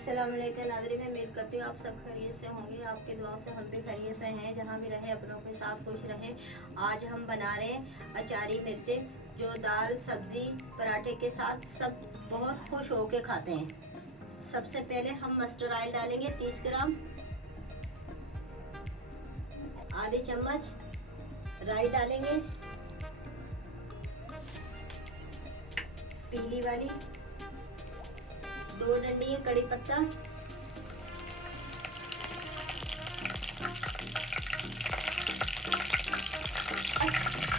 अस्सलाम वालेकुम नाज़रीन, मैं उम्मीद करती हूँ आप सब खैरियत से होंगे। आपके दुआओं से हम भी खैरियत से हैं। जहाँ भी रहें अपनों के साथ खुश रहें। आज हम बना रहे हैं अचारी मिर्चें, जो दाल सब्ज़ी पराठे के साथ सब बहुत खुश होके खाते हैं। सबसे पहले हम मस्टर्ड ऑयल डालेंगे 30 ग्राम, आधे चम्मच राई डालेंगे, पीली वाली, 2 डंडी कड़ी पत्ता,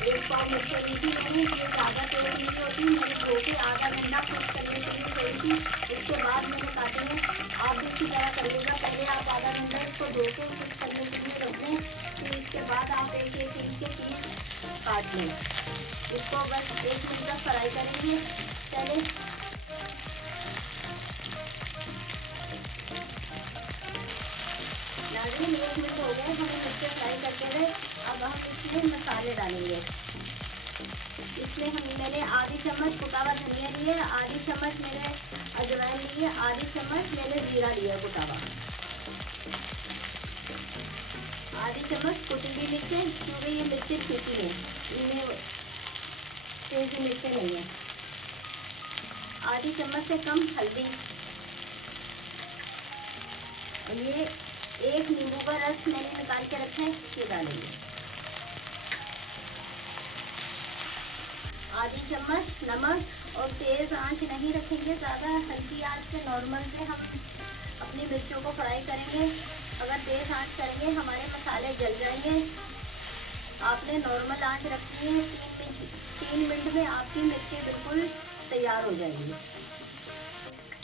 एक पाव मिर्च लीजिए। मैंने ये ज़्यादा तेल नहीं होती, मैंने धो के आधा घंटा कुक करने के लिए छोड़ी थी। इसके बाद मैंने काटे हैं। आप भी इसी तरह करिएगा, पहले आप आधा घंटा इसको धो के कुक करने के लिए रख दें, फिर इसके बाद आप एक एक इंच के पीस काट लें। इसको बस 1 मिनट तक फ्राई करेंगे। पहले नाज़रीन 1 मिनट हो गए हमें मिर्चें फ्राई करते हुए। अब हम इसमें मसाले डालेंगे। इसमें मैंने आधी चम्मच कुटा हुआ धनिया लिए, आधी चम्मच मैंने अजवाइन लिए, आधी चम्मच मैंने जीरा लिया कुटा हुआ, आधी चम्मच कुटी हुई मिर्चें, क्योंकि ये मिर्चें छूटी हैं, इनमें तेज मिर्चें नहीं है। आधी चम्मच से कम हल्दी, और ये 1 नींबू का रस मैंने निकाल के रखा है, ये डालेंगे। आधी चम्मच नमक, और तेज़ आंच नहीं रखेंगे, ज़्यादा हल्की आंच से नॉर्मल से हम अपनी मिर्चों को फ्राई करेंगे। अगर तेज़ आंच करेंगे हमारे मसाले जल जाएंगे। आपने नॉर्मल आंच रखनी है। 3 मिनट में आपकी मिर्चें बिल्कुल तैयार हो जाएंगी।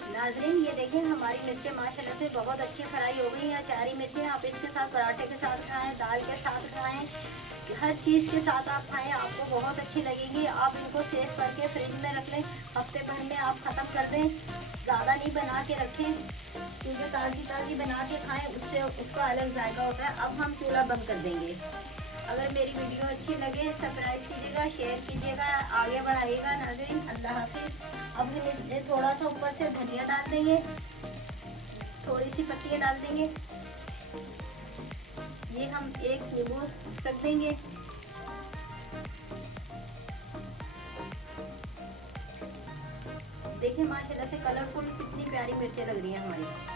नाज़रीन ये देखिए हमारी मिर्चें माशाल्लाह से बहुत अच्छी फ्राई हो गई हैं। अचारी मिर्चें आप इसके साथ पराठे के साथ खाएं, दाल के साथ खाएं, हर चीज़ के साथ आप खाएं, आपको बहुत अच्छी लगेगी। आप इनको सेव करके फ्रिज में रख लें, हफ्ते भर में आप ख़त्म कर दें। ज़्यादा नहीं बना के रखें, क्योंकि ताज़ी बना के खाएं उससे उसका अलग जायका होता है। अब हम चूल्हा बंद कर देंगे। अगर मेरी वीडियो अच्छी लगे सब्सक्राइब कीजिएगा, शेयर कीजिएगा, आगे बढ़ाइएगा। नाज़रीन अल्लाह हाफिज़। अब हम इसमें थोड़ा सा ऊपर से धनिया डाल देंगे, थोड़ी सी पत्तियाँ डाल देंगे। ये हम 1 नींबू रख देंगे। देखिए माशाल्लाह से कलरफुल कितनी प्यारी मिर्चें लग रही हैं हमारी।